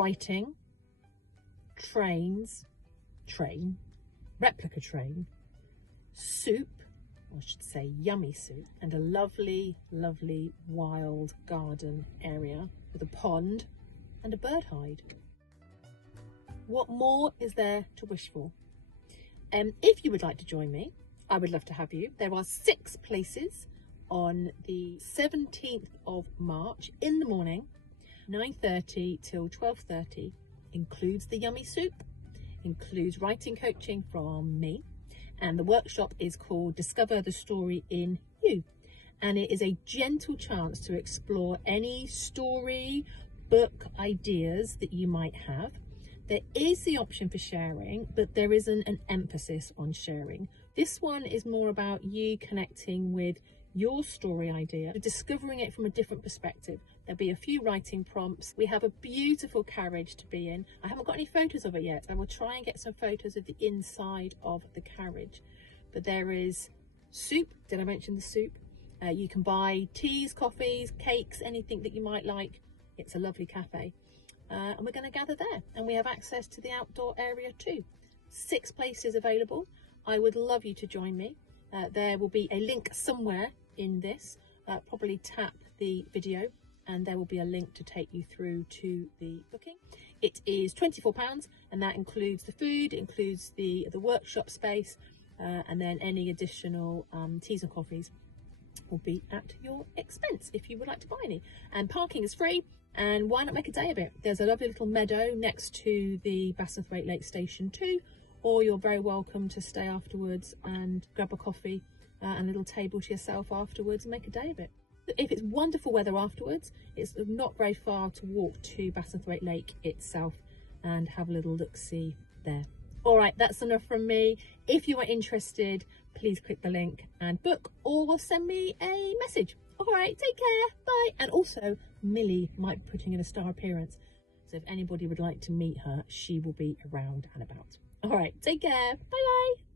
writing, trains, train, replica train, soup, or I should say yummy soup, and a lovely, lovely wild garden area with a pond and a bird hide. What more is there to wish for? If you would like to join me, I would love to have you. There are 6 places on the 17th of March in the morning, 9:30 till 12:30, includes the yummy soup, includes writing coaching from me, and the workshop is called Discover the Story in You. And it is a gentle chance to explore any story, book ideas that you might have. There is the option for sharing, but there isn't an emphasis on sharing. This one is more about you connecting with your story idea, discovering it from a different perspective. There'll be a few writing prompts. We have a beautiful carriage to be in. I haven't got any photos of it yet. I will try and get some photos of the inside of the carriage. But there is soup. Did I mention the soup? You can buy teas, coffees, cakes, anything that you might like. It's a lovely cafe. And we're going to gather there, and we have access to the outdoor area too. 6 places available. I would love you to join me. There will be a link somewhere in this. Probably tap the video and there will be a link to take you through to the booking. It is £24, and that includes the food, includes the workshop space, and then any additional teas and coffees will be at your expense if you would like to buy any. And parking is free. And why not make a day of it? There's a lovely little meadow next to the Bassenthwaite Lake Station too, or you're very welcome to stay afterwards and grab a coffee and a little table to yourself afterwards and make a day of it. If it's wonderful weather afterwards, it's not very far to walk to Bassenthwaite Lake itself and have a little look-see there. All right, that's enough from me. If you are interested, please click the link and book, or send me a message. All right, take care, bye. And also, Millie might be putting in a star appearance, so if anybody would like to meet her, she will be around and about. All right, take care, bye bye.